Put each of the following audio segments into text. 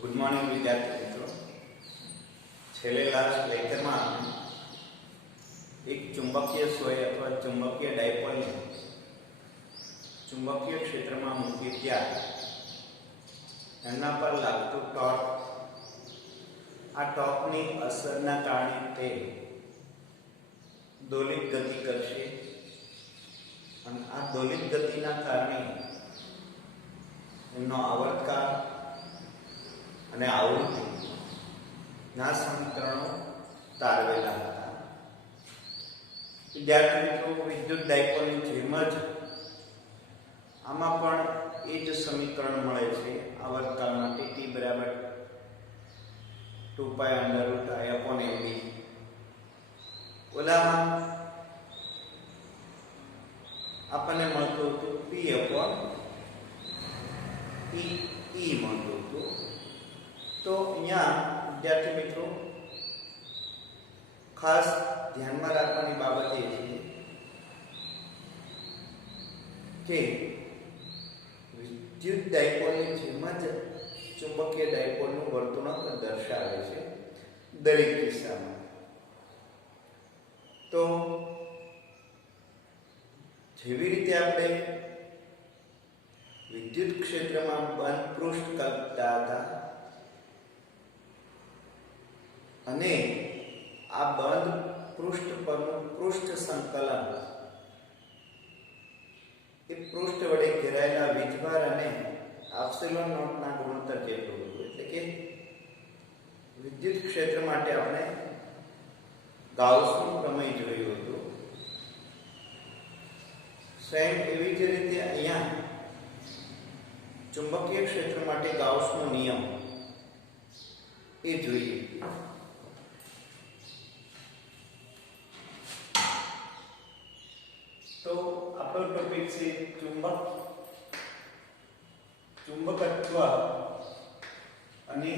Good morning વિદ્યાર્થી મિત્રો. છેલ્લે લાસ્ટ લેક્ચરમાં આપણે એક ચુંબકીય સોય અથવા ચુંબકીય ડાયપોલને ચુંબકીય ક્ષેત્રમાં મૂકી ત્યારે એના પર લાગતું ટોર્ક, આ ટોર્કની અસરના કારણે તે દોલિત ગતિ કરશે અને આ દોલિત ગતિના કારણે એમનો આવર્તકાળ અને આવૃત્તિ ના સમીકરણો તારવેલા હતા. વિદ્યાર્થી મિત્રો, વિદ્યુત ડાયપોલની જેમ જ આમાં પણ એ જ સમીકરણ મળે છે. આવર્તકાળ માટે t બરાબર 2π √I/mv. ઓલામાં આપણને મળતું હતું p/e મળતું હતું. તો અહીંયા વિદ્યાર્થી મિત્રો ખાસ ધ્યાનમાં રાખવાની બાબત એ છે કે વિદ્યુત ડાયપોલની જેમ જ ચુંબકીય ડાયપોલનું વર્તણૂક દર્શાવે છે દરેક કિસ્સામાં. તો જેવી રીતે આપણે વિદ્યુત ક્ષેત્રમાં બંધ પૃષ્ઠ કલ્પતા હતા અને આ બંધ પૃષ્ઠ પરનું પૃષ્ઠ સંકલન એ પૃષ્ઠ વડે ઘેરાયેલા વીજભાર અને એપ્સિલોન નોટના ગુણોત્તર જેટલું હતું. એટલે કે વિદ્યુત ક્ષેત્ર માટે આપણે ગાઉસનું પ્રમેય જોયું હતું. સેમ એવી જ રીતે અહીંયા ચુંબકીય ક્ષેત્ર માટે ગાઉસનો નિયમ એ જોઈએ. તો આપણો ટોપિક છે ચુંબકત્વ અને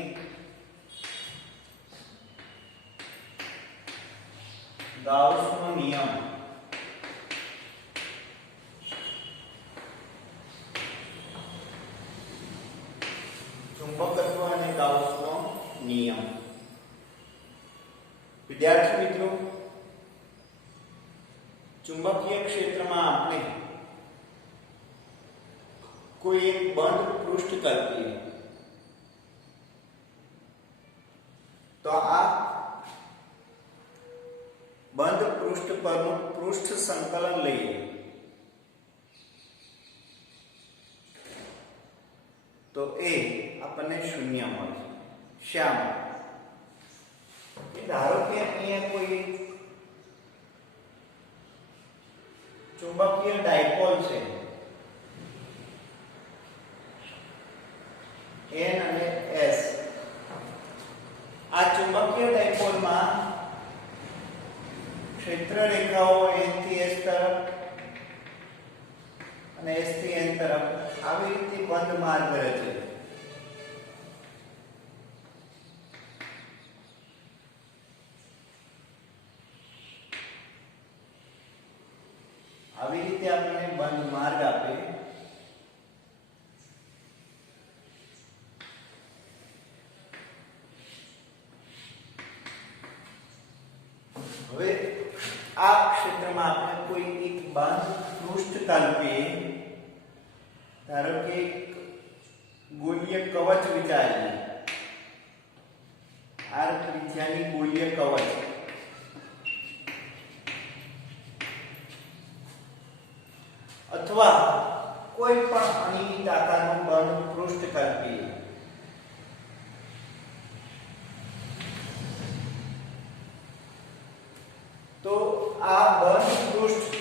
ગાઉસનો નિયમ. ચુંબકત્વ અને ગાઉસનો નિયમ. વિદ્યાર્થી મિત્રો, ચુંબકીય ક્ષેત્રમાં આપણે કોઈ એક બંધ પૃષ્ઠ કલ્પીએ તો આ બંધ પૃષ્ઠ પરનું પૃષ્ઠ સંકલન લઈએ તો એ આપણને શૂન્ય મળશે. શા માટે? ધારો કે અહીંયા કોઈ ચુંબકીય ડાયપોલ છે n અને s. આ ચુંબકીય ડાયપોલમાં ક્ષેત્ર રેખાઓ n થી s તરફ અને s થી n તરફ આવી રીતે બંધ માર્ગ રચે. આવી રીતે આપણને બંધ માર્ગ આપે. હવે આ ક્ષેત્રમાં આપણે કોઈ એક બંધ પૃષ્ઠ કલ્પીએ. ધારો કે એક ગોળીય કવચ વિચારીએ. r ત્રિજ્યાની ગોળીય કવચ અથવા કોઈ પણ અનિયમિત આકારનું બંધ પૃષ્ઠ કલ્પીએ. તો આ બંધ પૃષ્ઠ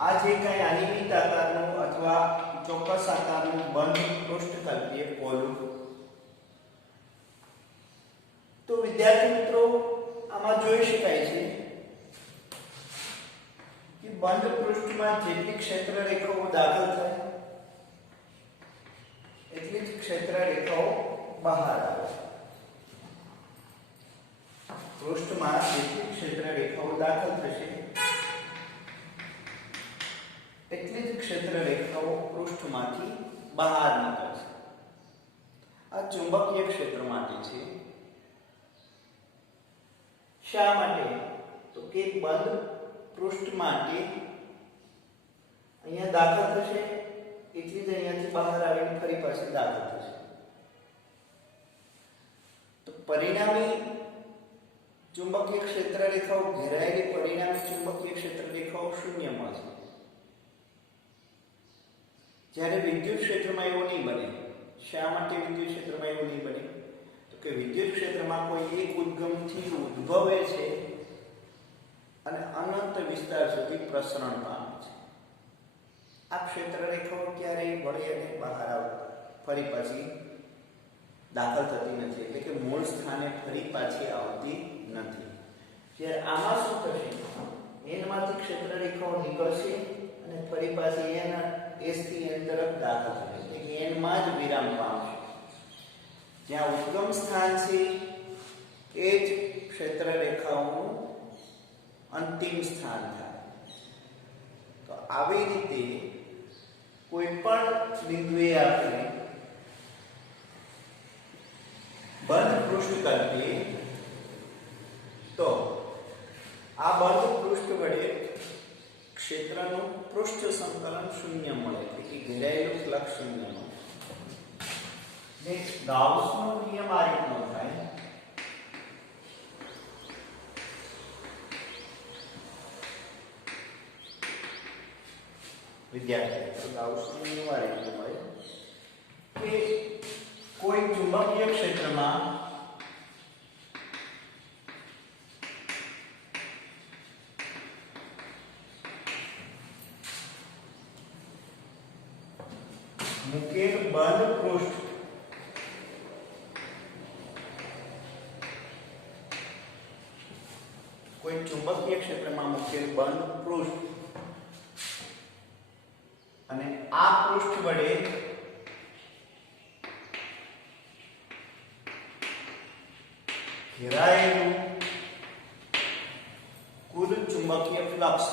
આ જે કઈ અનિયમિત આકારનું અથવા ચોક્કસ આકારનું બંધ પૃષ્ઠ કલ્પીએ પોલું. તો વિદ્યાર્થી મિત્રો, આમાં જોઈ શકાય છે કે બંધ પૃષ્ઠમાં જેટલી ક્ષેત્ર રેખાઓ દાખલ થાય એટલી જ ક્ષેત્ર રેખાઓ બહાર આવે. પૃષ્ઠમાં જેટલી ક્ષેત્ર રેખાઓ દાખલ થશે એટલી જ ક્ષેત્ર રેખાઓ પૃષ્ઠમાંથી બહાર નીકળશે. આ ચુંબકીય ક્ષેત્ર માટે છે. શા માટે? તો કે બંધ પૃષ્ઠ માટે અહીંયા દાખલ થશે એટલી જ અહીંયાથી બહાર આવીને ફરી પાછી દાખલ થશે. તો પરિણામી ચુંબકીય ક્ષેત્ર રેખાઓ ઘેરાયેલી પરિણામી ચુંબકીય ક્ષેત્ર રેખાઓ શૂન્ય મળશે. જ્યારે વિદ્યુત ક્ષેત્રમાં એવું નહીં બને. શા માટે વિદ્યુત ક્ષેત્રમાં એવું નહીં બને? તો કે વિદ્યુત ક્ષેત્રમાં કોઈ એક ઉદ્ગમથી ઉદ્ભવે છે અને અનંત વિસ્તાર સુધી પ્રસરણ પામે છે. આ ક્ષેત્ર રેખાઓ ક્યારેય વળી અને બહાર ફરી પાછી દાખલ થતી નથી, એટલે કે મૂળ સ્થાને ફરી પાછી આવતી નથી. જ્યારે આમાં શું થશે? એનમાંથી ક્ષેત્ર રેખાઓ નીકળશે અને ફરી પાછી એના S થી N તરફ દાખલ થશે, એટલે કે N માં જ વિરામ પામશે. જ્યાં ઉદ્ગમ સ્થાન છે એ જ ક્ષેત્ર રેખાઓનું અંતિમ સ્થાન થાય. તો આવી રીતે કોઈ પણ બિંદુએ આપણે બંધ પૃષ્ઠ કરીએ તો આ બંધ પૃષ્ઠ વડે ક્ષેત્રનું પૃષ્ઠ સંકલન શૂન્ય મળે, એટલે કે ઘેરાયેલું ફ્લક્સ શૂન્ય મળે. ગાઉસનો નિયમ આ રીતનો થાય. વિદ્યાર્થી ગાઉસનો નિયમ આ રીતનો હોય કે કોઈ ચુંબકીય ક્ષેત્રમાં મુકેલ બંધ પૃષ્ઠ કોઈ ચુંબકીય ક્ષેત્રમાં મુકેલ બંધ પૃષ્ઠ અને આ પૃષ્ઠ વડે ઘેરાયેલું કુલ ચુંબકીય ફ્લક્સ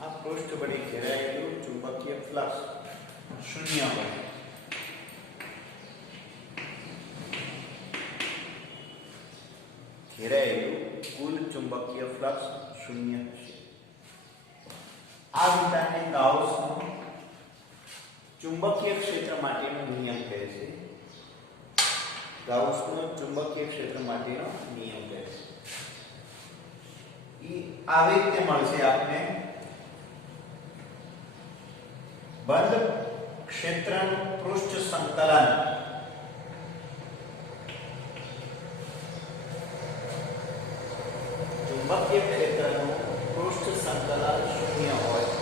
આ પૃષ્ઠ વડે ઘેરાયેલું ચુંબકીય ફ્લક્સ શૂન્ય હોય. ઘેરાયેલું કુલ ચુંબકીય ફ્લક્સ શૂન્ય હશે. આ વિધાનને ગાઉસનો ચુંબકીય ક્ષેત્ર માટેનો નિયમ કહે છે. ગાઉસનો ચુંબકીય ક્ષેત્ર માટેનો નિયમ કહે છે. આવી રીતે મળશે આપને બંધ ક્ષેત્રનું પૃષ્ઠ સંકલન ચુંબકીય ક્ષેત્રનું પૃષ્ઠ સંકલન શૂન્ય હોય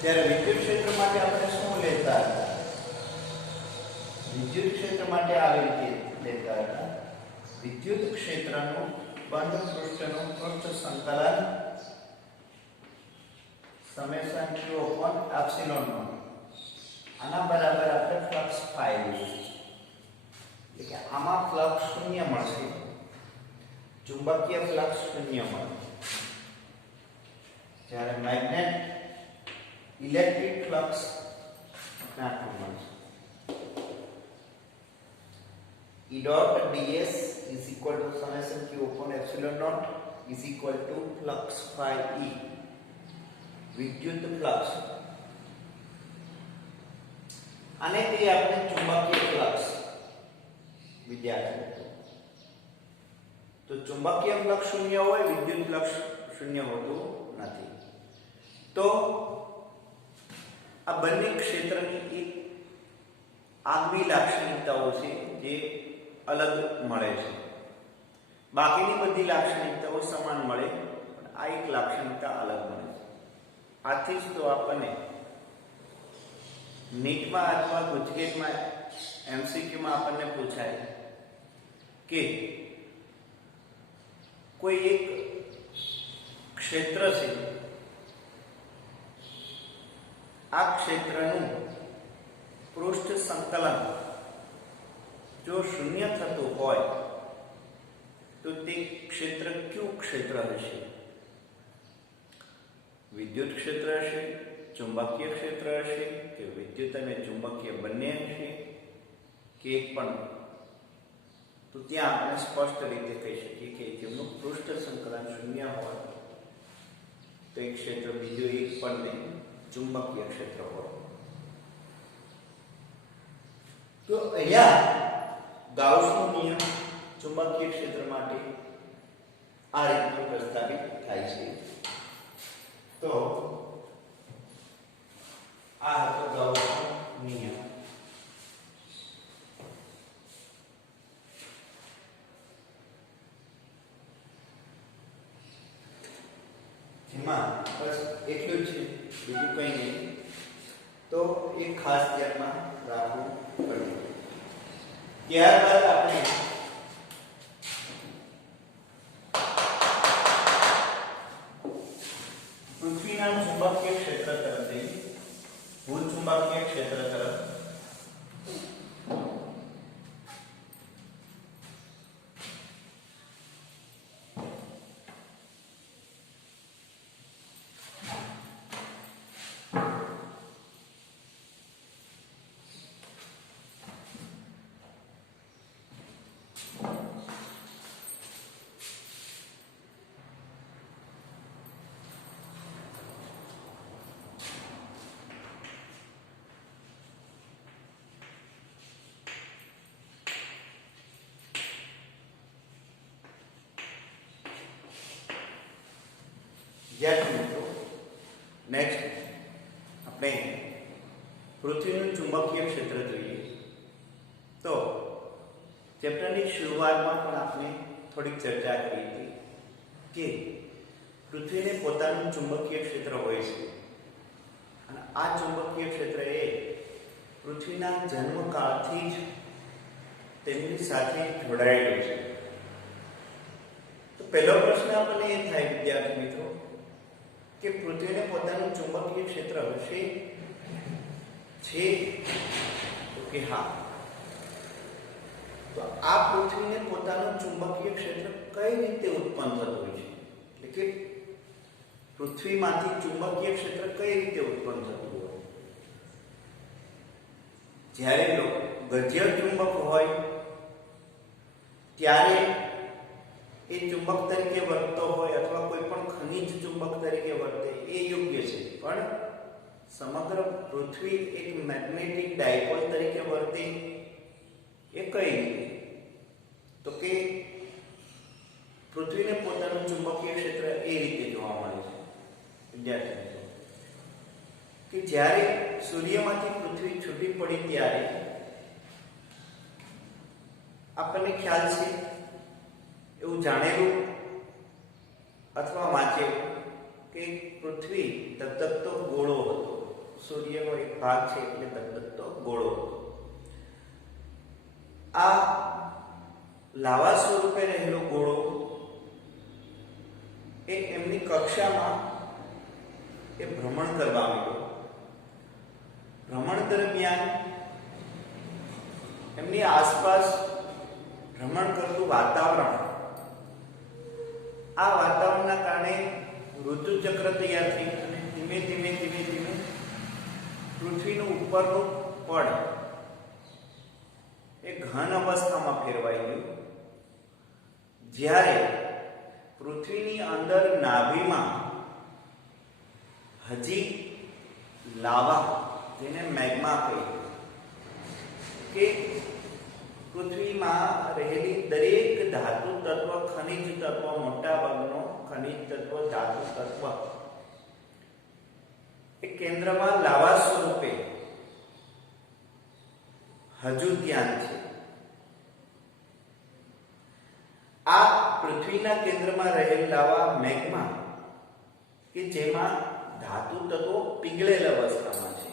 ત્યારે વિદ્યુત ક્ષેત્ર માટે આપણે શું લેતા હતા? વિદ્યુત ક્ષેત્ર માટે આવી રીતે લેતા હતા. વિદ્યુત ક્ષેત્રનું બંધ પૃષ્ઠનું પૃષ્ઠ સંકલન summation q upon epsilon naught. આના બરાબર આપણે ફ્લક્સ phi લઈશું. એટલે કે આમાં ફ્લક્સ શૂન્ય મળશે, ચુંબકીય ફ્લક્સ શૂન્ય મળે. જ્યારે મેગ્નેટ ઇલેક્ટ્રિક ફ્લક્સ નાખવું મળશે. E dot ds is equal to summation q upon epsilon naught is equal to flux phi e. વિદ્યુત ફ્લક્સ અને તે આપણે ચુંબકીય ફ્લક્સ. વિદ્યાર્થી તો ચુંબકીય ફ્લક્સ શૂન્ય હોય, વિદ્યુત ફ્લક્સ શૂન્ય હોતું નથી. તો આ બંને ક્ષેત્રની એક આગવી લાક્ષણિકતાઓ છે જે અલગ મળે છે. બાકીની બધી લાક્ષણિકતાઓ સમાન મળે, પણ આ એક લાક્ષણિકતા અલગ મળે છે. આથી જ તો આપણને નીટમાં અથવા ગુજકેટમાં એમસીક્યુમાં આપણને પૂછાય કે કોઈ એક ક્ષેત્ર છે આ ક્ષેત્રનું પૃષ્ઠ સંકલન જો શૂન્ય થતું હોય તો તે ક્ષેત્ર કયું ક્ષેત્ર હશે? વિદ્યુત ક્ષેત્ર હશે, ચુંબકીય ક્ષેત્ર હશે, કે વિદ્યુત અને ચુંબકીય બંને હશે, કે એક પણ? તો ત્યાં આપણે સ્પષ્ટ રીતે કહી શકીએ કે જેમનું પૃષ્ઠ સંકલન શૂન્ય હોય તો એક ક્ષેત્ર, બીજું એક પણ નહીં, ચુંબકીય ક્ષેત્ર હોય. તો અહીંયા ગાઉસનો નિયમ ચુંબકીય ક્ષેત્ર માટે આ રીતે પ્રસ્તાવિત થાય છે. તો આ હતો ગાઉસનો નિયમ. જેમાં બસ એટલું જ છે, બીજું કંઈ નહીં. તો એક ખાસ ધ્યાનમાં રાખવું પડે. ત્યારબાદ આપણે પૃથ્વીના ચુંબકીય ક્ષેત્ર તરફ જઈએ, ભૂચુંબકીય ક્ષેત્ર તરફ. વિદ્યાર્થી મિત્રો, નેક્સ્ટ આપણે પૃથ્વીનું ચુંબકીય ક્ષેત્ર જોઈએ. તો ચેપ્ટરની શરૂઆતમાં પણ આપણે થોડીક ચર્ચા કરી હતી કે પૃથ્વીને પોતાનું ચુંબકીય ક્ષેત્ર હોય છે અને આ ચુંબકીય ક્ષેત્ર એ પૃથ્વીના જન્મકાળથી જ તેમની સાથે જોડાયેલું છે. તો પહેલો પ્રશ્ન આપણને એ થાય વિદ્યાર્થી મિત્રો કે પૃથ્વીને પોતાનું ચુંબકીય ક્ષેત્ર હશે છે? તો કે હા. તો આ પૃથ્વીને પોતાનું ચુંબકીય ક્ષેત્ર કઈ રીતે ઉત્પન્ન થતું હોય છે? એટલે કે પૃથ્વીમાંથી ચુંબકીય ક્ષેત્ર કઈ રીતે ઉત્પન્ન થતું હોય? જ્યારે ગધ્ય ચુંબક હોય ત્યારે એ ચુંબક તરીકે વર્તતો હોય અથવા કોઈ પણ ખનિજ ચુંબક તરીકે વર્તે એ યોગ્ય છે, પણ સમગ્ર પૃથ્વી એક મેગ્નેટિક ડાયપોલ તરીકે વર્તે એ કઈ રીતે? તો કે પૃથ્વીને પોતાનું ચુંબકીય ક્ષેત્ર એ રીતે જોવા મળે છે વિદ્યાર્થી મિત્રો કે જ્યારે સૂર્યમાંથી પૃથ્વી છૂટી પડી ત્યારે આપણને ખ્યાલ છે, એવું જાણેલું અથવા વાંચેલું કે પૃથ્વી ધગધગતો ગોળો હતો. સૂર્યનો એક ભાગ છે એટલે ધગધગતો ગોળો હતો. આ લાવા સ્વરૂપે રહેલો ગોળો એ એમની કક્ષામાં એ ભ્રમણ કરવા માંડ્યો. ભ્રમણ દરમિયાન એમની આસપાસ ભ્રમણ કરતું વાતાવરણ, આ વાતાવરણના કારણે ઋતુચક્ર તૈયાર થઈ અને ધીમે ધીમે ધીમે ધીમે પૃથ્વીનું ઉપરનું પડ એ ઘન અવસ્થામાં ફેરવાઈ ગયું. જ્યારે પૃથ્વીની અંદર નાભીમાં હજી લાવા, જેને મેગ્મા કહીએ, કે પૃથ્વીમાં રહેલી દરેક ધાતુ તત્વ, ખનિજ તત્વ, મોટા ભાગનો ખનિજ તત્વ, ધાતુ તત્વ એ કેન્દ્રમાં લાવા સ્વરૂપે હજુ ત્યાં છે. આ પૃથ્વીના કેન્દ્રમાં રહેલ લાવા મેગ્મા કે જેમાં ધાતુ તત્વો પીગળેલ અવસ્થામાં છે,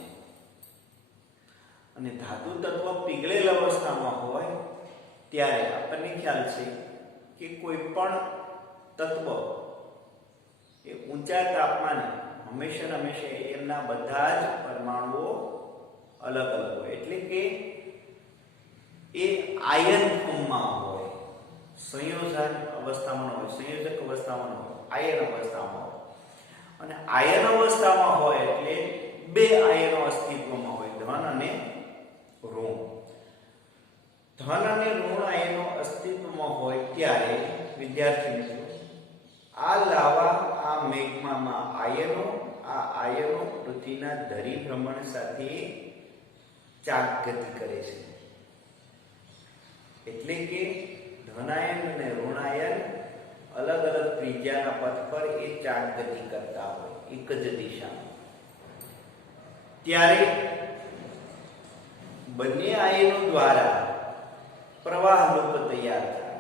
અને ધાતુ તત્વ પીગળેલ અવસ્થામાં હોય ત્યારે આપણને ખ્યાલ છે કે કોઈ પણ તત્વ એ ઊંચા તાપમાને હંમેશા એમના બધા જ પરમાણુઓ અલગ અલગ હોય, એટલે કે એ આયન ફોર્મમાં હોય, સંયોજક અવસ્થામાં હોય, આયન અવસ્થામાં હોય. અને આયન અવસ્થામાં હોય એટલે બે આયનો અસ્તિત્વમાં હોય, ધન અને ઋણ. ધન અને ઋણ આયનો અસ્તિત્વમાં હોય ત્યારે વિદ્યાર્થી મિત્રો આ લાવા, આ મેગ્મામાં આયનો પૃથ્વીના ધરી ભ્રમણ સાથે ચાક ગતિ કરે છે. એટલે કે ધનાયન અને ઋણાયન અલગ અલગ ત્રિજ્યાના પથ પર એ ચાક ગતિ કરતા હોય એક જ દિશામાં. ત્યારે બંને આયનો દ્વારા પ્રવાહ લૂપ તૈયાર થાય.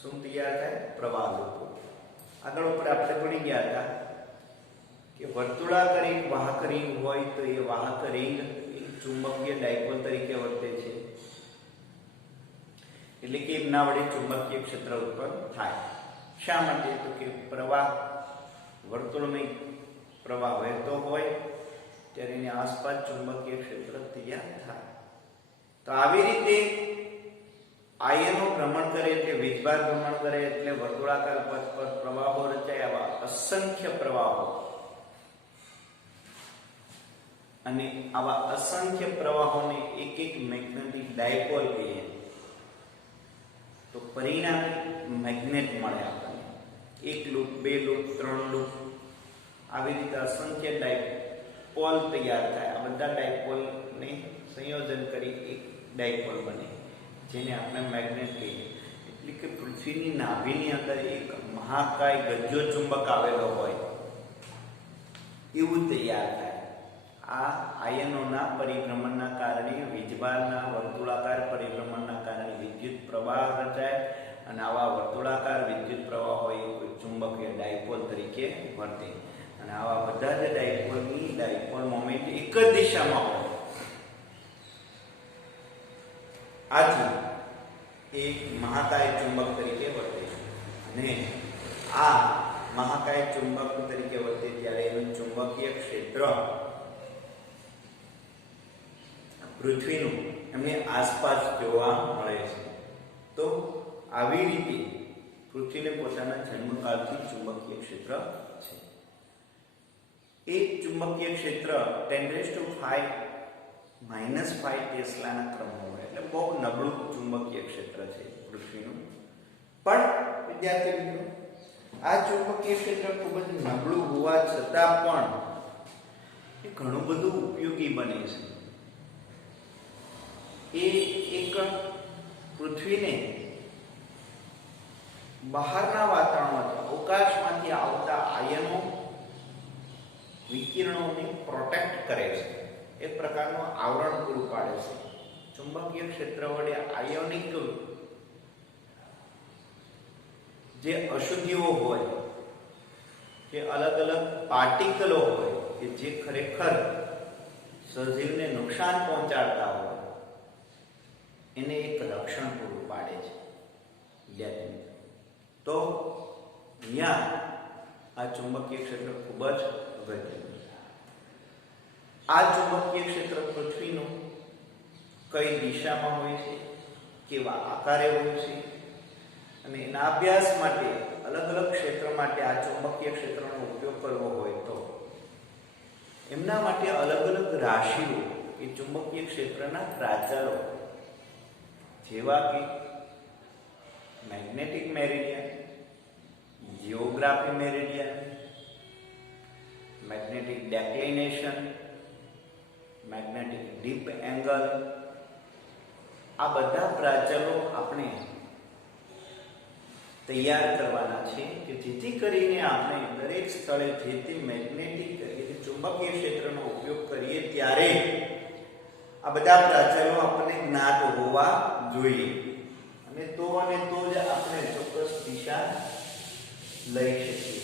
શું તૈયાર થાય? પ્રવાહ લૂપ. આગળ ઉપર આપણે ભણી ગયા હતા કે વર્તુળાકાર એક વાહક રિંગ હોય તો એ વાહક રિંગ એક ચુંબકીય ડાયપોલ તરીકે વર્તે છે. એટલે કે એમના વડે ચુંબકીય ક્ષેત્ર ઉત્પન્ન થાય. શા માટે? તો કે પ્રવાહ વર્તુળમય પ્રવાહ વહેતો હોય ત્યારે એની આસપાસ ચુંબકીય ક્ષેત્ર તૈયાર થાય. તો આવી રીતે આયનો ભ્રમણ કરે એટલે વીજભાર ભ્રમણ કરે એટલે વર્તુળાકાર પથ પર પ્રવાહો રચાય. આવા અસંખ્ય પ્રવાહો, અને આવા અસંખ્ય પ્રવાહોને એક એક મેગ્નેટિક ડાયપોલ કહીએ તો પરિણામે મેગ્નેટ મળે આપણને. એક લૂપ, બે લૂપ, ત્રણ લૂપ, આવી રીતે અસંખ્ય ડાયપોલ તૈયાર થાય. આ બધા ડાયપોલને સંયોજન કરી એક ડાયપોલ બને, જેને આપણે મેગ્નેટ કહીએ. એટલે કે પૃથ્વીની નાભીની અંદર એક મહાકાય ગજ્જો ચુંબક આવેલો હોય એવું તૈયાર થાય. આ આયનોના પરિભ્રમણના કારણે, વીજભારના વર્તુળાકાર પરિભ્રમણના કારણે વિદ્યુત પ્રવાહ રચાય, અને આવા વર્તુળાકાર વિદ્યુત પ્રવાહ હોય કોઈ ચુંબકીય ડાયપોલ તરીકે વર્તે. અને આવા બધા જ ડાયપોલની ડાયપોલ મોમેન્ટ એક જ દિશામાં હોય. આથી એક મહાકાય ચુંબક તરીકે વર્તે છે. અને આ મહાકાય ચુંબક તરીકે વર્તે ત્યારે એનું ચુંબકીય ક્ષેત્ર પૃથ્વીનું એમની આસપાસ જોવા મળે છે. તો આવી રીતે પૃથ્વીને પોતાના જન્મકાળથી ચુંબકીય ક્ષેત્ર છે. એ ચુંબકીય ક્ષેત્ર 10⁵ ટેસ્લાના ક્રમમાં હોય, એટલે બહુ નબળું ચુંબકીય ક્ષેત્ર છે પૃથ્વીનું. પણ વિદ્યાર્થી મિત્રો, આ ચુંબકીય ક્ષેત્ર ખૂબ જ નબળું હોવા છતાં પણ એ ઘણું બધું ઉપયોગી બને છે. એ એક પૃથ્વીને બહારના વાતાવરણમાંથી, અવકાશમાંથી આવતા આયનો, વિકિરણોને પ્રોટેક્ટ કરે છે. એક પ્રકારનું આવરણ પૂરું પાડે છે. ચુંબકીય ક્ષેત્ર વડે આયોનિક જે અશુદ્ધિઓ હોય, જે અલગ અલગ પાર્ટિકલો હોય કે જે ખરેખર સજીવને નુકસાન પહોંચાડતા હોય, એને એક રક્ષણ પૂરું પાડે છે. તો અહીંયા આ ચુંબકીય ક્ષેત્ર ખૂબ જ અગત્યનું છે. આ ચુંબકીય ક્ષેત્ર પૃથ્વીનું કઈ દિશામાં હોય છે, કેવા આકારે હોય છે, અને એના અભ્યાસ માટે અલગ અલગ ક્ષેત્ર માટે આ ચુંબકીય ક્ષેત્રનો ઉપયોગ કરવો હોય તો એમના માટે અલગ અલગ રાશિઓ એ ચુંબકીય ક્ષેત્રના પ્રાચલો, જેવા કે magnetic meridian, geography meridian, magnetic declination, magnetic dip angle, આ બધા પ્રાચલો આપણે તૈયાર કરવાના છે કે જેથી કરીને આપણે દરેક સ્થળે જે તે મેગ્નેટિક એટલે ચુંબકીય ક્ષેત્રનો ઉપયોગ કરીએ ત્યારે આ બધા પ્રાચલો આપણને જ્ઞાત હોવા જોઈએ. અને તો જ આપણે ચોક્કસ દિશા લઈ શકીએ.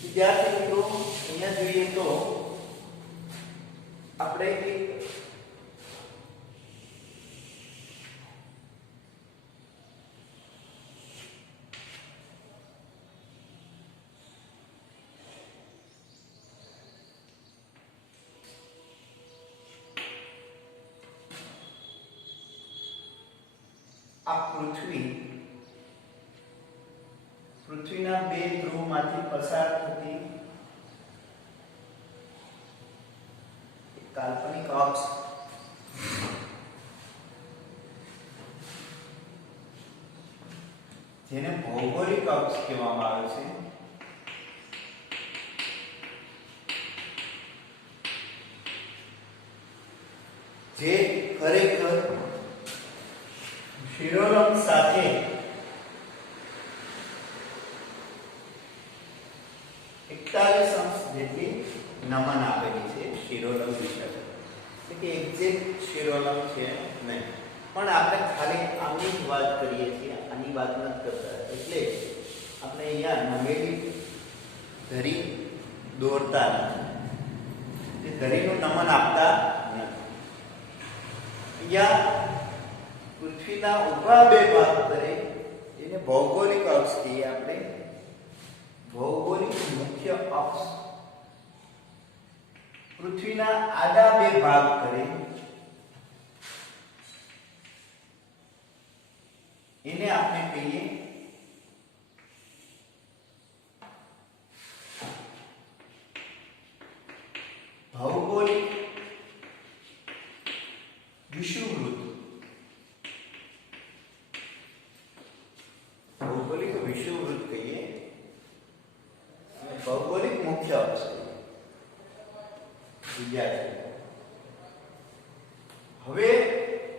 વિદ્યાર્થી મિત્રો, અહીંયા જોઈએ તો આપણે એક આ પૃથ્વીના બે ધ્રુવમાંથી પસાર થતી એક કાલ્પનિક અક્ષ જેને ભૌગોલિક અક્ષ કહેવામાં આવે છે, જે ખરેખર શિરોરમ સાથે એકતાલીસ અંશ જેટલી નમન આપેલી છે. શિરોરમ દિશા એટલે કે એક્ઝેક્ટ શિરોરમ છે નહીં, પણ આપણે ખાલી આની જ વાત કરીએ છીએ, આની વાત નથી કરતા. એટલે આપણે અહીંયા નમેલી ધરી દોરતા નથી, ધરીનું નમન આપતા નથી. અહીંયા પૃથ્વીના ઊભા બે ભાગ કરે એને ભૌગોલિક અક્ષ કહીએ આપણે. ભૌગોલિક મુખ્ય અક્ષ. પૃથ્વીના આડા બે ભાગ કરે એને આપણે કહીએ ભૌગોલિક વિષુવવૃત્ત. ભૌગોલિક વિષુવવૃત્ત કહીએ, ભૌગોલિક મુખ્ય અક્ષ વિદ્યાર્થી. હવે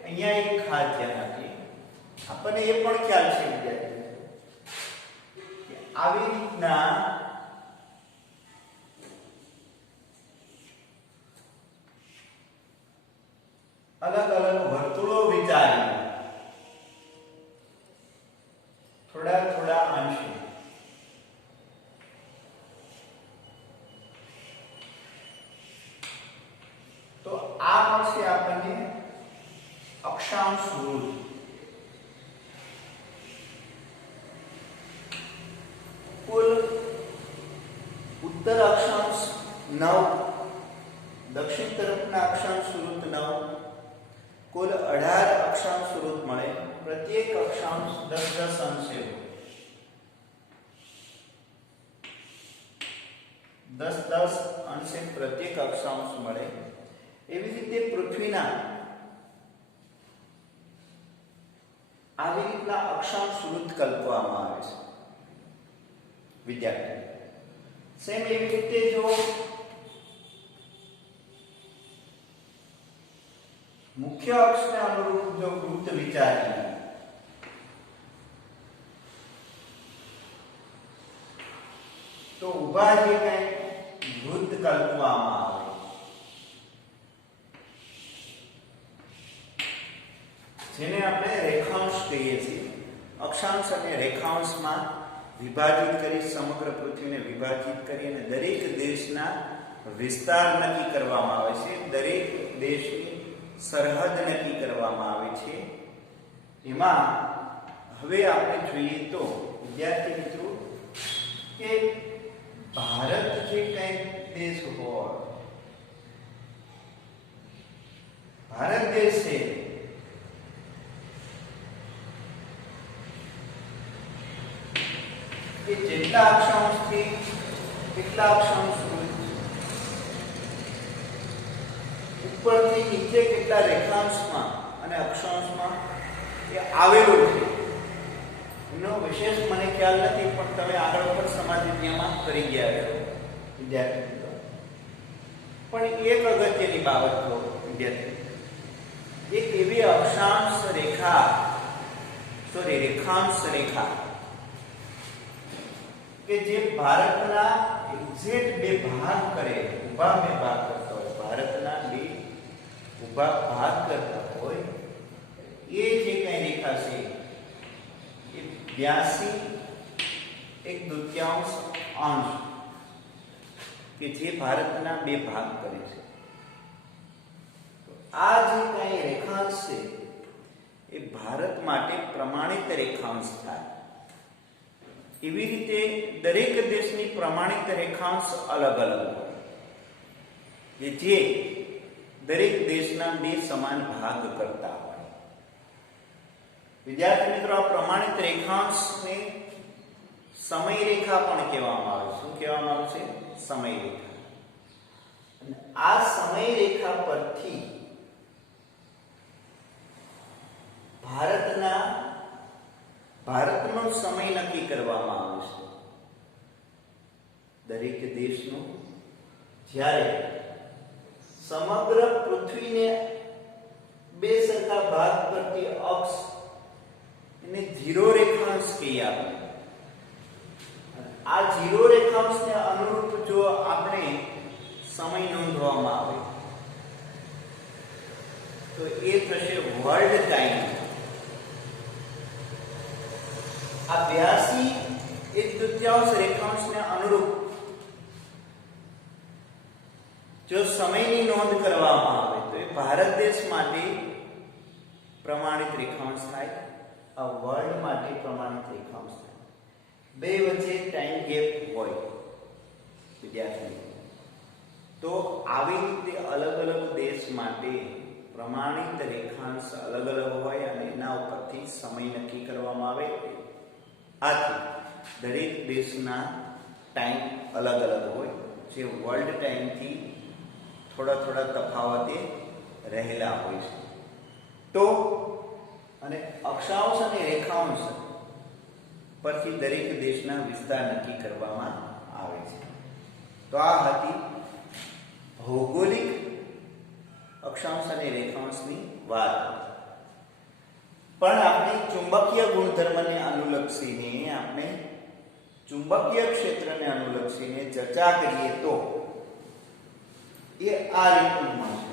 અહીંયા એક ખાસ ધ્યાન આપીએ. આપણને એ પણ ખ્યાલ છે વિદ્યાર્થી કે આવી રીતના અલગ અલગ વર્તુળો વિચારી થોડા થોડા અંશે તો આ મળશે આપણને અક્ષાંશ વૃત્ત. કુલ ઉત્તર અક્ષાંશ 9, દક્ષિણ તરફના અક્ષાંશ વૃત્ત 9, કુલ 18 અક્ષાંશ વૃત્ત મળે. પ્રત્યેક અક્ષાંશ 10-10 અંશે 10-10 અંશે પ્રત્યેક અક્ષાંશ મળે. એવી રીતે પૃથ્વીના આવી રીતના અક્ષાંશ વૃત્ત કલ્પવામાં આવે છે વિદ્યાર્થી. સેમ એવી રીતે જો મુખ્ય અક્ષને અનુરૂપ જો વૃત્ત વિચારીએ તો ઊભા જે કઈ વૃત્ત કલ્પવામાં આવે જેને આપણે રેખાંશ કહીએ છીએ. અક્ષાંશ અને રેખાંશમાં વિભાજિત કરી સમગ્ર પૃથ્વીને વિભાજિત કરી અને દરેક દેશના વિસ્તાર નક્કી કરવામાં આવે છે. દરેક દેશની સરહદ નક્કી કરવામાં આવે છે. એમાં હવે આપણે જોઈએ તો વિદ્યાર્થી મિત્રો કે ભારત જે કંઈક દેશ હોય, ભારત દેશ છે કે જેટલા અક્ષાંશથી કેટલા અક્ષાંશ ઉપરથી નીચે કેટલા રેખાંશમાં અને અક્ષાંશમાં એ આવેલું છે. એનો વિશેષ મને ખ્યાલ નથી, પણ તમે આગળ પર સમાજ વિદ્યામાં કરી ગયા છો વિદ્યાર્થી મિત્રો. પણ એક અગત્યની બાબત કહો વિદ્યાર્થી, એક એવી અક્ષાંશ રેખા રેખાંશ રેખા કે જે ભારતના એક્ઝેક્ટ બે ભાગ કરે, ઊભા બે ભાગ કરતા હોય, ભારતના બે ઊભા ભાગ કરતા હોય એ જે કઈ રેખા છે એ 82.1/2 અંશ કે જે ભારતના બે ભાગ કરે છે. આ જે કઈ રેખાંશ છે એ ભારત માટે પ્રમાણિત રેખાંશ થાય. એવી રીતે દરેક દેશની પ્રમાણિત રેખાંશ અલગ અલગ હોય જે દરેક દેશના બે સમાન ભાગ કરતા હોય. વિદ્યાર્થી મિત્રો, આ પ્રમાણિત રેખાંશને સમય રેખા પણ કહેવામાં આવે છે. શું કહેવામાં આવે છે? સમય રેખા. અને આ સમય રેખા પરથી ભારતનો સમય નક્કી કરવામાં આવે છે. દરેક દેશનો જ્યારે સમગ્ર પૃથ્વીને બે સરખા ભાગ પરથી અક્ષ એને ઝીરો રેખાંશ કહીએ આપણે. આ ઝીરો રેખાંશને અનુરૂપ જો આપણે સમય નોંધવામાં આવે તો એ થશે વર્લ્ડ ટાઈમ. આ 82 રેખાંશને અનુરૂપ જો સમયની નોંધ કરવામાં આવે તો એ ભારત દેશ માટે પ્રમાણિત રેખાંશ થાય, આ વર્લ્ડ માટે પ્રમાણિત રેખાંશ થાય. બે વચ્ચે ટાઈમ ગેપ હોય વિદ્યાર્થી. તો આવી રીતે અલગ અલગ દેશ માટે પ્રમાણિત રેખાંશ અલગ અલગ હોય અને એના ઉપરથી સમય નક્કી કરવામાં આવે. આથી દરેક દેશના ટાઈમ અલગ અલગ હોય, જે વર્લ્ડ ટાઈમથી થોડા તફાવતે રહેલા હોય છે. તો અને અક્ષાંશ અને રેખાંશ પરથી દરેક દેશના વિસ્તાર નક્કી કરવામાં આવે છે. તો આ હતી ભૌગોલિક અક્ષાંશ અને રેખાંશની વાત. પણ આપણે ચુંબકીય ગુણધર્મને અનુલક્ષીને આપણે ચુંબકીય ક્ષેત્રને અનુલક્ષીને ચર્ચા કરીએ તો એ આ રીતનું મળશે.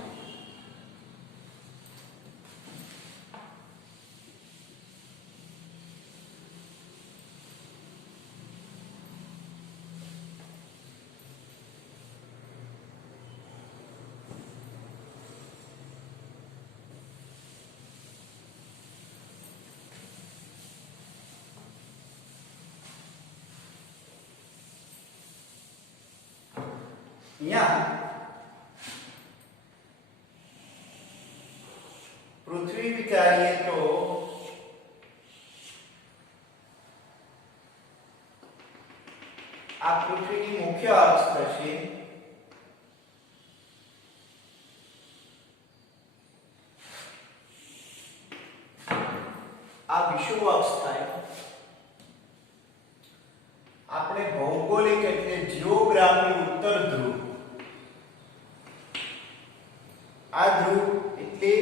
અહીંયા પૃથ્વી વિચારીએ તો આ પૃથ્વીની મુખ્ય અક્ષ થશે. આ વિષુવ અક્ષ થાય. આપણે ભૌગોલિક એટલે જીઓગ્રાફી ઉત્તર ધ્રુવ, આ ધ્રુવ એટલે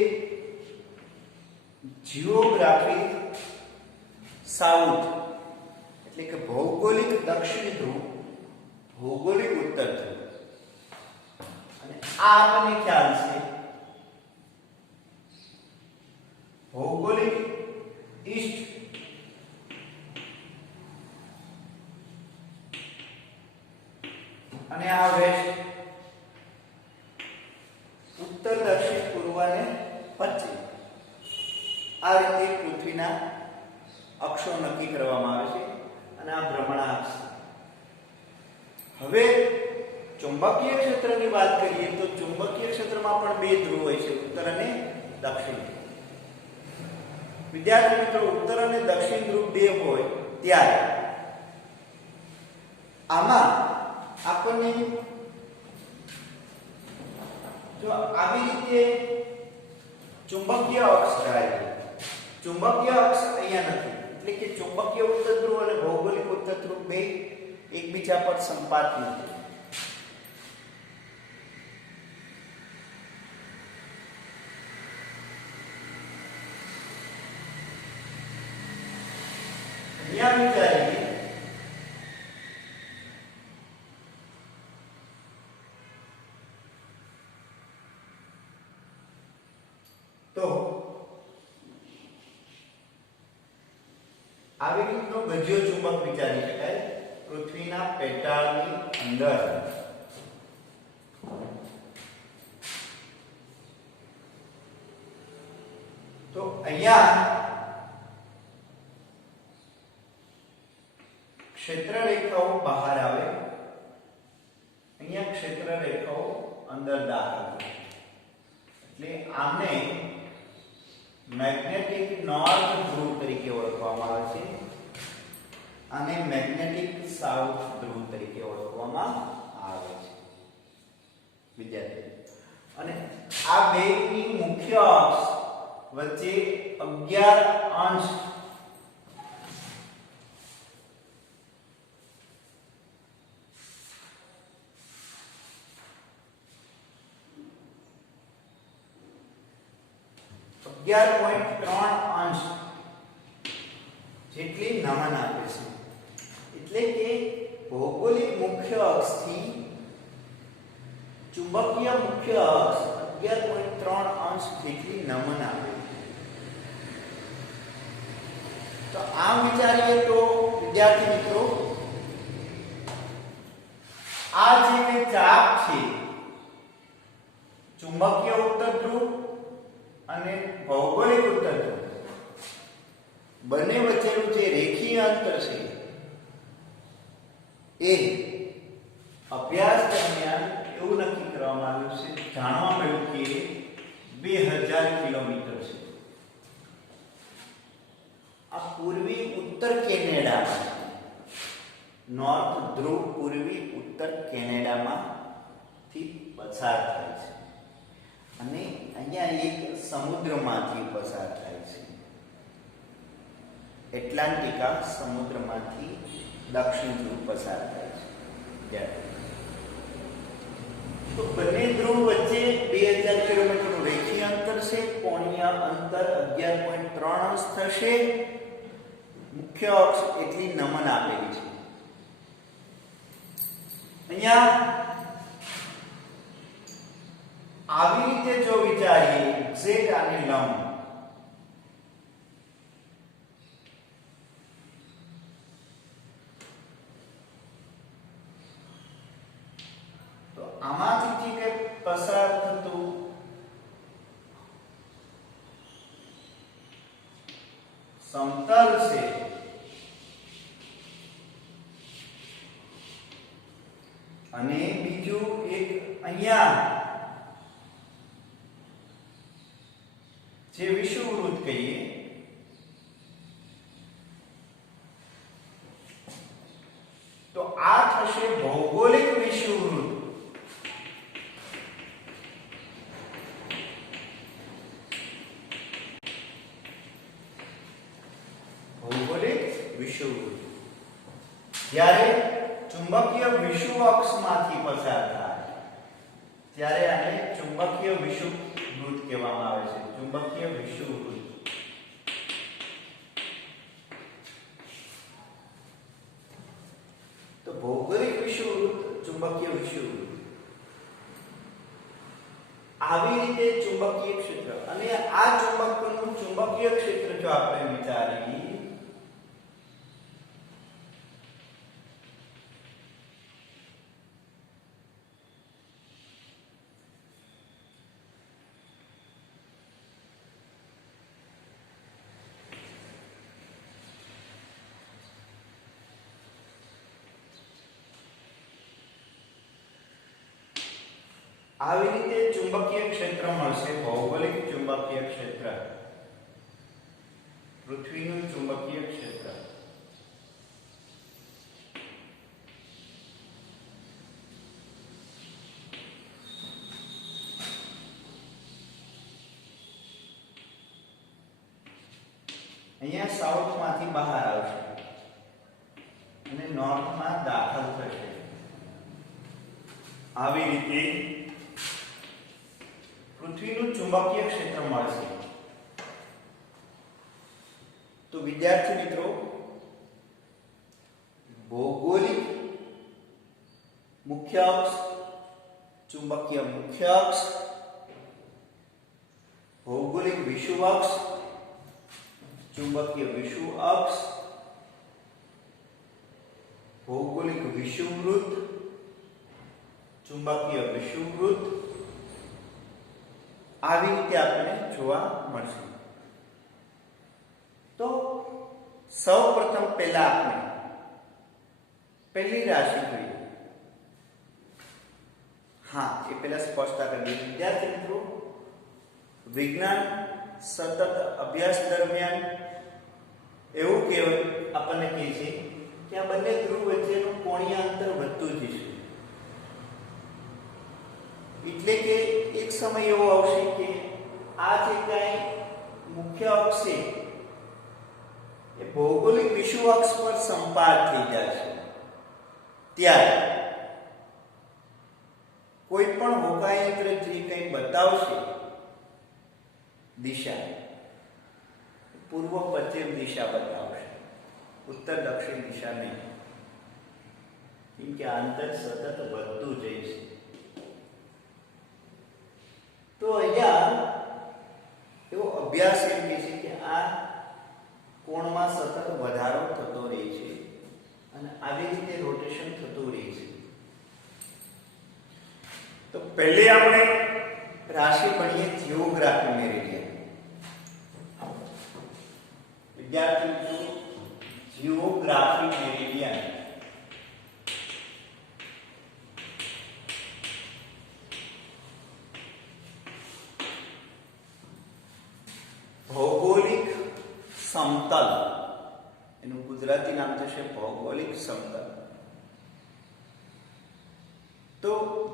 જીઓગ્રાફી સાઉથ એટલે કે ભૌગોલિક દક્ષિણ ધ્રુવ, ભૌગોલિક ઉત્તર ધ્રુવ. અને આ આપણને ખ્યાલ છે ભૌગોલિક ઈસ્ટ અને આ વેસ્ટ, ઉત્તર દક્ષિણ પૂર્વ અને પશ્ચિમ. આ રીતે પૃથ્વીના અક્ષો નક્કી કરવામાં આવે છે અને આ ભ્રમણાક્ષ. હવે ચુંબકીય ક્ષેત્રની વાત કરીએ તો ચુંબકીય ક્ષેત્રમાં પણ બે ધ્રુવ હોય છે, ઉત્તર અને દક્ષિણ. વિદ્યાર્થી મિત્રો, ઉત્તર અને દક્ષિણ ધ્રુવ બે હોય ત્યારે આમાં આપણને જો આવી રીતે ચુંબકીય અક્ષ થાય, ચુંબકીય અક્ષ અહીંયા નથી, એટલે કે ચુંબકીય ઉત્તર ધ્રુવ અને ભૌગોલિક ઉત્તર ધ્રુવ બે એકબીજા પર સંપાત નથી. અહીંયા વિચારીએ તો આવી રીતનો ગજ્યો ચુંબક વિચારી શકાય પૃથ્વીના પેટાળની અંદર. તો અહીંયા ક્ષેત્ર રેખાઓ બહાર આવે, અહીંયા ક્ષેત્ર રેખાઓ અંદર દાખલ થાય. એટલે આને મેગ્નેટિક નોર્થ ધ્રુવ તરીકે આને મેગ્નેટિક સાઉથ ધ્રુવ તરીકે ઓળખવામાં આવે છે વિદ્યાર્થી. અને આ બેની મુખ્ય અક્ષ વચ્ચે 11 અંશ જેટલી નમન આપે છે. એટલે કે ભૌગોલિક મુખ્ય અક્ષથી ચુંબકીય મુખ્ય અક્ષ 11.3 અંશ જેટલી નમન આપે. તો આમ વિચારીએ તો વિદ્યાર્થી મિત્રો, આ જે ચાપ છે ચુંબકીય ઉત્તર ધ્રુવ અને ભૌગોલિક ઉત્તર ધ્રુવ બંને વચ્ચેનું જે રેખીય અંતર છે એ અભ્યાસ દરમિયાન એવું નક્કી કરવામાં આવ્યું છે, જાણવા મળ્યું કે 2000 કિલોમીટર છે. આ પૂર્વી ઉત્તર કેનેડામાં છે. નોર્થ ધ્રુવ પૂર્વી ઉત્તર કેનેડામાંથી પસાર થાય છે અને અહીંયા એક સમુદ્રમાંથી પસાર થાય છે. એટલાન્ટિકા સમુદ્રમાંથી દક્ષિણ ધ્રુવ પસાર થાય છે. તો બંને ધ્રુવ વચ્ચે 2000 કિલોમીટરનું રેખીય અંતર છે. કોણીય અંતર 11.3 અંશ થશે. મુખ્ય અક્ષ એટલી નમન આપેલી છે. અહીંયા આવી રીતે જો વિચારીએ z અને લંબ, તો આમાંથી જે પસાર થતું સમતલ છે અને બીજું એક અહીંયા જે વિષુવવૃત્ત કહીએ, તો આ થશે ભૌગોલિક વિષુવવૃત્ત. ભૌગોલિક વિષુવવૃત્ત જ્યારે ચુંબકીય વિષુવ અક્ષમાંથી પસાર થાય ત્યારે આને ચુંબકીય વિષુવવૃત્ત કહેવામાં આવે છે. ચુંબકીય વિષુવવૃત્ત. તો ભૌગોલિક વિષુવવૃત્ત, ચુંબકીય વિષુવવૃત્ત, આવી રીતે ચુંબકીય ક્ષેત્ર અને આ ચુંબકનું ચુંબકીય ક્ષેત્ર જો આપણે વિચારીએ આવી રીતે ચુંબકીય ક્ષેત્ર મળશે. ભૌગોલિક ચુંબકીય ક્ષેત્ર, પૃથ્વીનું ચુંબકીય ક્ષેત્ર. અહીંયા સાઉથમાંથી બહાર આવશે અને નોર્થમાં દાખલ થશે. આવી રીતે પૃથ્વીનું ચુંબકીય ક્ષેત્ર મળશે. તો વિદ્યાર્થી મિત્રો, ભૌગોલિક મુખ્ય અક્ષ, ચુંબકીય મુખ્ય અક્ષ, ભૌગોલિક વિષુવ અક્ષ, ચુંબકીય વિષુવ અક્ષ, ભૌગોલિક વિષુવવૃત્ત, ચુંબકીય વિષુવવૃત્ત, આવી રીતે આપણને જોવા મળશે. તો સૌપ્રથમ પહેલા આપણે પહેલી રાશિ જોઈએ. હા, એ પહેલા સ્પષ્ટતા કરી દઈએ. વિદ્યાર્થી મિત્રો, વિજ્ઞાન સતત અભ્યાસ દરમિયાન એવું આપણને કહે છે કે કે આ બંને ધ્રુવ વચ્ચેનું કોણીય અંતર વધતું જશે. એટલે કે એક સમય એવો આવશે કે આ જે કાંઈ મુખ્ય અક્ષ છે એ ભૌગોલિક વિષુવ અક્ષ પર સંપાત થઈ જશે. ત્યારે કોઈ પણ હોકાયંત્ર જે કંઈ બતાવશે દિશા, પૂર્વ પશ્ચિમ દિશા બતાવશે, ઉત્તર દક્ષિણ દિશા નહીં. કેમ કે આ અંતર સતત વધતું જશે. તો અહીંયા એવો અભ્યાસ એમ કહે છે કે આ કોણમાં સતત વધારો થતો રહે છે અને આવી રીતે રોટેશન થતું રહે છે. તો પહેલે આપણે રાશિ ભણીએ જીઓગ્રાફી મેરિડિયન. વિદ્યાર્થી મિત્રો, જીઓગ્રાફી મેરિડિયન ભૌગોલિક સમતલ, એનું ગુજરાતી નામ થશે ભૌગોલિક સમતલ. તો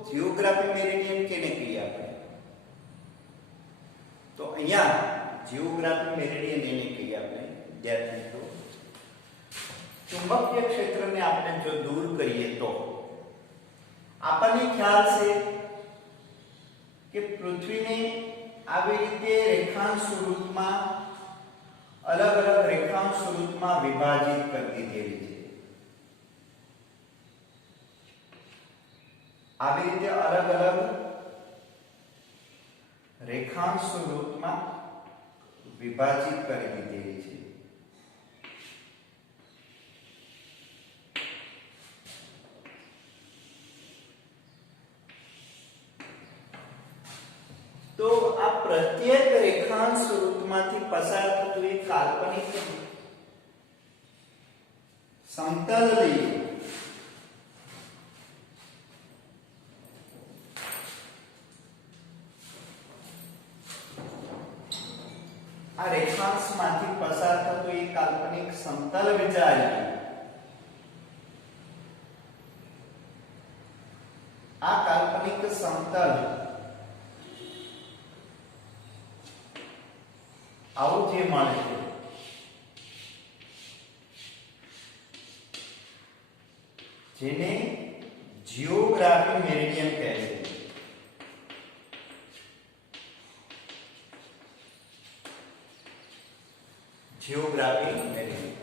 જીઓગ્રાફી મેરિડિયન કેને કહીએ આપણે? તો અહીંયા જીઓગ્રાફી મેરિડિયન એને કહીએ આપણે. વિદ્યાર્થી મિત્રો, ચુંબકીય ક્ષેત્રને આપણે જો દૂર કરીએ તો આપણને ખ્યાલ છે કે પૃથ્વીને આવી રીતે રેખાંશ સ્વરૂપમાં, અલગ અલગ રેખાંશ સ્વરૂપમાં વિભાજિત કરી દીધેલી છે. આવી રીતે અલગ અલગ રેખાંશ સ્વરૂપમાં વિભાજિત કરી દીધેલી છે. તો આ પ્રત્યેક રેખાંશ સ્વરૂપમાંથી પસાર થતું એક કાલ્પનિક સમતલ લઈએ. આ રેખાંશમાંથી પસાર થતું એક કાલ્પનિક સમતલ વિચારીએ. આ કાલ્પનિક સમતલ આવું જે મળે છે જેને જીઓગ્રાફી મેરિડિયન કહે છે. જીઓગ્રાફી મેરિડિયન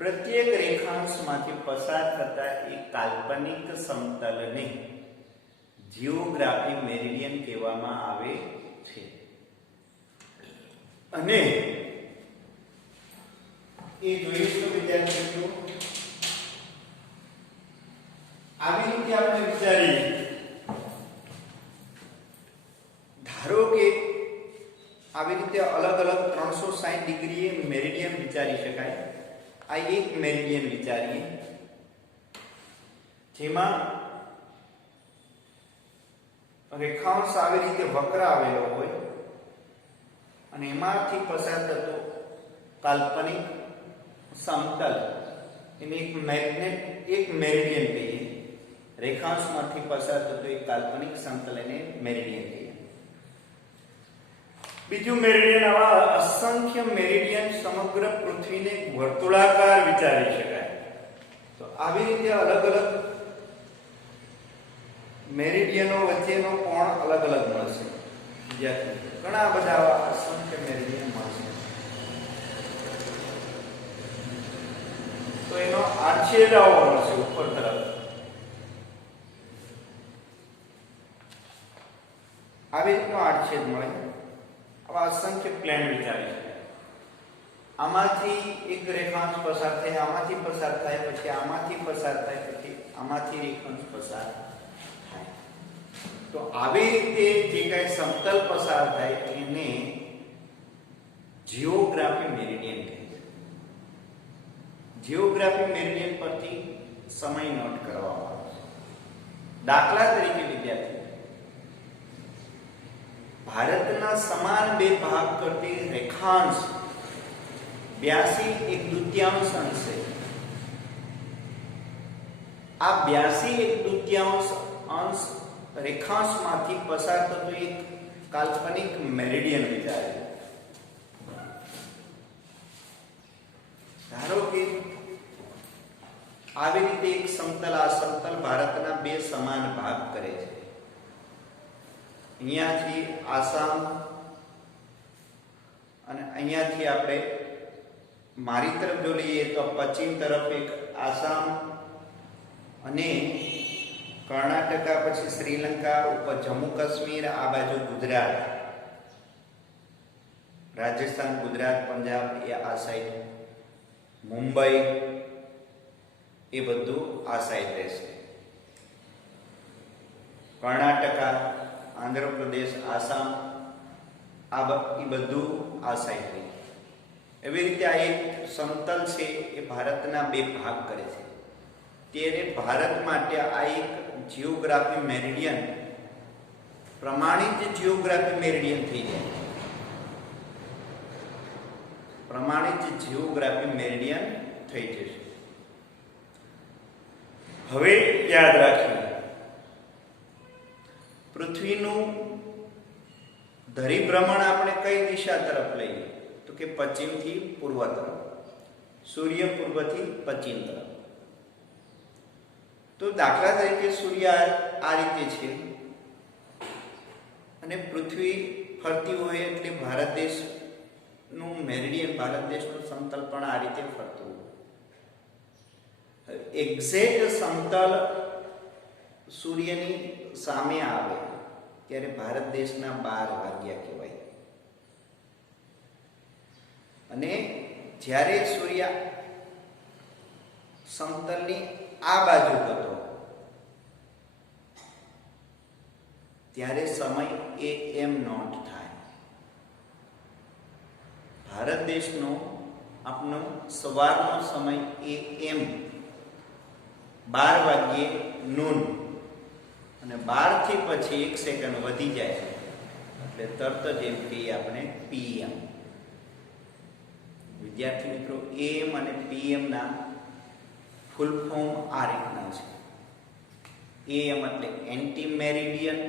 પ્રત્યેક રેખાંશમાંથી પસાર થતા એક કાલ્પનિક સમતલને જીઓગ્રાફી મેરિડિયન કહેવામાં આવે છે. અને એ જોઈશું વિદ્યાર્થીઓ, આવી રીતે આપણે વિચારીએ. ધારો કે આવી રીતે અલગ અલગ 360 ડિગ્રીએ મેરિડિયન વિચારી શકાય. આ એક મેરિડિયન વિચારીએ જેમાં રેખાંશ આવી રીતે વક્ર આવેલો હોય અને એમાંથી પસાર થતો કાલ્પનિક સમતલ એને એક મેરિડિયન કહીએ. રેખાંશમાંથી પસાર થતો એક કાલ્પનિક સમતલ એને મેરિડિયન કહીએ. બીજું મેરિડિયન, આવા અસંખ્ય મેરિડિયન સમગ્ર પૃથ્વીને વર્તુળાકાર વિચારી શકાય. તો આવી રીતે અલગ અલગ મેરિડિયનો વચ્ચેનો કોણ અલગ અલગ મળશે. ઘણા બધા આવા અસંખ્ય મેરિડિયન મળશે. તો એનો આડછેદ આવો મળશે ઉપર તરફ. આવી રીતનો આડછેદ મળે. આવા અસંખ્ય પ્લેન વિચારી શકાય. આમાંથી એક રેખાંશ પસાર થાય, આમાંથી પસાર થાય, પછી આમાંથી પસાર થાય, પછી આમાંથી રેખાંશ પસાર થાય. તો આવી રીતે જે કઈ સમતલ પસાર થાય એને જીઓગ્રાફી મેરિડિયન કહે છે. જીઓગ્રાફી મેરિડિયન પરથી સમય નોટ કરવામાં આવે છે. દાખલા તરીકે વિદ્યાર્થી, ભારતના સમાન બે ભાગ કરતી રેખાંશ 82 1/2 અંશે આ 82 અંશ રેખાંશમાંથી પસાર થતું એક કાલ્પનિક મેરિડિયન વિચારે. ધારો કે આવી રીતે એક સમતલ, આ સમતલ ભારતના બે સમાન ભાગ કરે છે. અહીંયાથી આસામ અને અહીંયાથી આપણે મારી તરફ જો લઈએ તો પશ્ચિમ તરફ એક આસામ અને કર્ણાટકા, પછી શ્રીલંકા, ઉપર જમ્મુ કાશ્મીર, આ બાજુ ગુજરાત, રાજસ્થાન, ગુજરાત, પંજાબ, એ આ સાઈડ, મુંબઈ, એ બધું આ સાઈડ રહેશે. કર્ણાટકા, આંધ્રપ્રદેશ, આસામ, એ બધું આ સાઈડ રહે. એવી રીતે આ એક સમતલ છે એ ભારતના બે ભાગ કરે છે. ત્યારે ભારત માટે આ એક જિયોગ્રાફી મેરિડિયન પ્રમાણિત જિયોગ્રાફી મેરિડિયન થઈ જાય. પ્રમાણિત જિયોગ્રાફી મેરિડિયન થઈ જશે. હવે યાદ રાખીએ, પૃથ્વીનું ધરીભ્રમણ આપણે કઈ દિશા તરફ લઈએ તો કે પશ્ચિમથી પૂર્વ તરફ, સૂર્ય પૂર્વથી પશ્ચિમ તરફ. તો દાખલા તરીકે સૂર્ય આ રીતે છે અને પૃથ્વી ફરતી હોય એટલે ભારત દેશનું મેરિડિયન, ભારત દેશનું સમતલ પણ આ રીતે ફરતું હોય. એક્ઝેક્ટ સમતલ સૂર્યની સામે આવે ત્યારે ભારત દેશના 12 વાગ્યા કહેવાય. અને જ્યારે સૂર્ય સમતલની આ બાજુ હતો ત્યારે સમય AM0 થાય. ભારત દેશનો આપણો સવારનો સમય AM 12 વાગ્યે નૂન, અને 12 થી પછી 1 સેકન્ડ વધી જાય એટલે તરત જ એમ કહીએ આપણે PM. વિદ્યાર્થી મિત્રો, AM અને PM ના ફૂલ ફોર્મ આ રીતના છે. AM એટલે એન્ટી મેરિડિયન,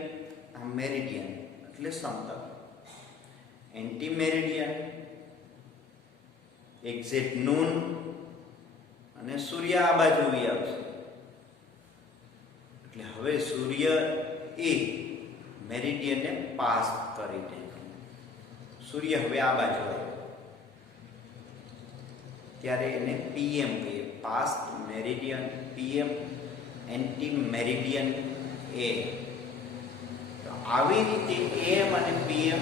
આ મેરિડિયન એટલે સમતલ. એન્ટી મેરિડિયન, એક્ઝેક્ટ નૂન, અને સૂર્ય આ બાજુ આવશે એટલે હવે સૂર્ય એ મેરિડિયનને પાસ કરી દે. સૂર્ય હવે આ બાજુ આવે ત્યારે એને PM કહીએ, past meridian, PM, anti meridian એ. તો આવી રીતે AM અને PM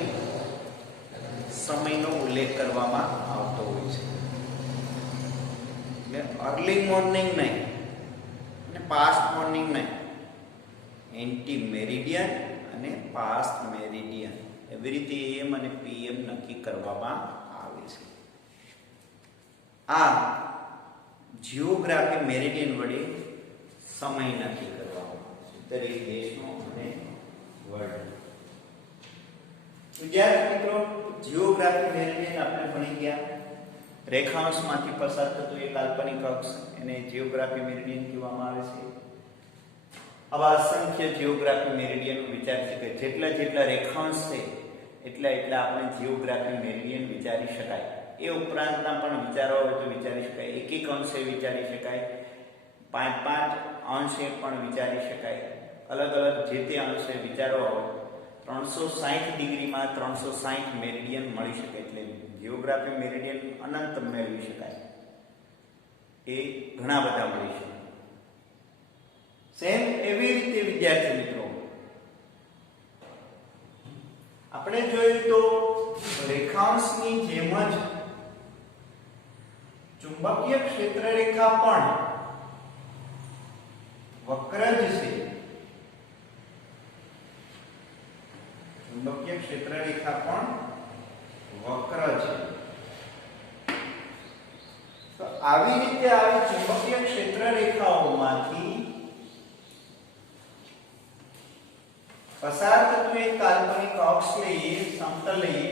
સમયનો ઉલ્લેખ કરવામાં આવતો હોય છે. એટલે અર્લી મોર્નિંગ નહીં અને પાસ્ટ મોર્નિંગ નહીં, એન્ટી મેરિડિયન અને પાસ્ટ મેરિડિયન, એવી રીતે AM અને PM નક્કી કરવામાં આવે છે. આ જિયોગ્રાફી મેરિડિયન વડે સમય નક્કી કરવામાં આવે છે દરેક દેશનો અને વર્લ્ડ. વિદ્યાર્થી મિત્રો, જિયોગ્રાફી મેરિડિયન આપણે ભણી ગયા. રેખાંશમાંથી પસાર થતું એક કાલ્પનિક અક્ષ, એને જિયોગ્રાફી મેરિડિયન કહેવામાં આવે છે. આવા અસંખ્ય જિયોગ્રાફી મેરિડિયન વિચારી શકાય. જેટલા જેટલા રેખાંશ છે એટલા એટલા આપણે જિયોગ્રાફી મેરિડિયન વિચારી શકાય. એ ઉપરાંતના પણ વિચારો હોય તો વિચારી શકાય. એક એક અંશે વિચારી શકાય, 5-5 અંશે પણ વિચારી શકાય. અલગ અલગ જે તે અંશે વિચારો હોય 360 ડિગ્રીમાં 360 મેરિડિયન મળી શકે. એટલે જિયોગ્રાફી મેરિડિયન અનંત મેળવી શકાય, એ ઘણા બધા મળી શકે. સેમ એવી રીતે વિદ્યાર્થી મિત્રો, આપણે જોયું તો રેખાંશની જેમ જ ચુંબકીય ક્ષેત્ર રેખા પણ વક્ર જ છે. ચુંબકીય ક્ષેત્ર રેખા પણ વક્ર છે. તો આવી રીતે આવી ચુંબકીય ક્ષેત્ર રેખાઓમાંથી પસાર થતું એક કાલ્પનિક અક્ષ લઈએ, સમતલ લઈએ.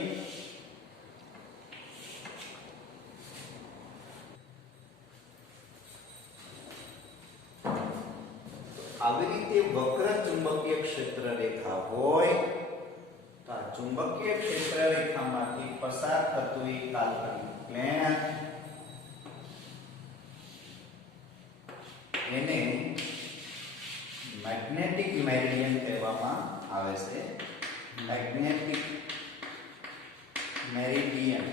આવી રીતે વક્ર ચુંબકીય ક્ષેત્ર રેખા હોય તો આ ચુંબકીય ક્ષેત્ર રેખામાંથી પસાર થતું એક કાલ્પનિક પ્લેન એને મેગ્નેટિક મેરિડિયન કહેવામાં આવે છે. મેગ્નેટિક મેરિડિયન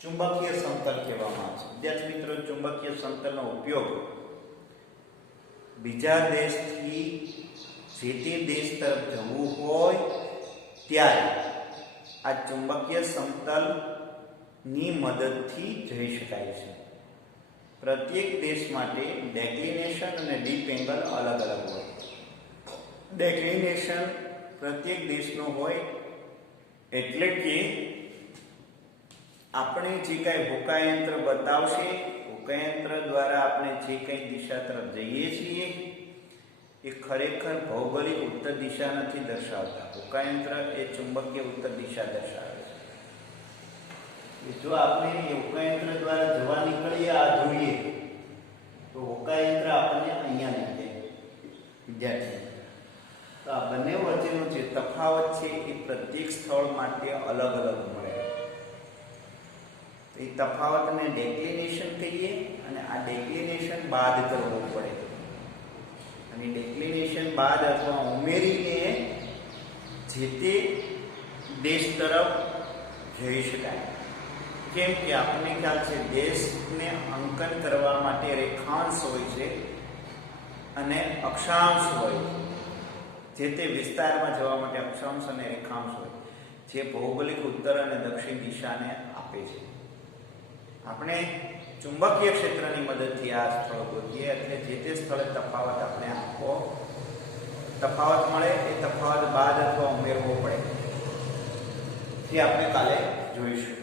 ચુંબકીય સમતલ કહેવામાં આવે છે. વિદ્યાર્થી મિત્રો, ચુંબકીય સમતલનો ઉપયોગ બીજા દેશથી જે તે દેશ તરફ જવું હોય ત્યારે આ ચુંબકીય સમતલની મદદથી જઈ શકાય છે. પ્રત્યેક દેશ માટે ડેક્લિનેશન અને ડીપ એંગલ અલગ અલગ હોય. ડેક્લિનેશન પ્રત્યેક દેશનો હોય એટલે કે આપણે જે કાંઈ હોકાયંત્ર બતાવશે, હોકાયંત્ર દ્વારા આપણે જે કંઈ દિશા તરફ જઈએ છીએ એ ખરેખર ભૌગોલિક ઉત્તર દિશા નથી દર્શાવતા. હોકાયંત્ર એ ચુંબકીય ઉત્તર દિશા દર્શાવે છે. જો આપણે એ હોકાયંત્ર દ્વારા જવા નીકળીએ, આ જોઈએ તો હોકાયંત્ર આપણને અહીંયા લઈ જાય. વિદ્યાર્થી, તો આ બંને વચ્ચેનો જે તફાવત છે એ પ્રત્યેક સ્થળ માટે અલગ અલગ મળે. એ તફાવતને ડેક્લિનેશન કહીએ અને આ ડેક્લિનેશન બાદ કરવું પડે. અને ડેક્લિનેશન બાદ અથવા ઉમેરીને જે તે દેશ તરફ જઈ શકાય. કેમ કે આપણને ખ્યાલ છે દેશને અંકન કરવા માટે રેખાંશ હોય છે અને અક્ષાંશ હોય છે. જે તે વિસ્તારમાં જવા માટે અક્ષાંશ અને રેખાંશ હોય જે ભૌગોલિક ઉત્તર અને દક્ષિણ દિશાને આપે છે. આપણે ચુંબકીય ક્ષેત્રની મદદથી આ સ્થળ ગોતીએ એટલે જે તે સ્થળે તફાવત આપણે આપવો, તફાવત મળે એ તફાવત બાદ અથવા ઉમેરવો પડે, જે આપણે કાલે જોઈશું.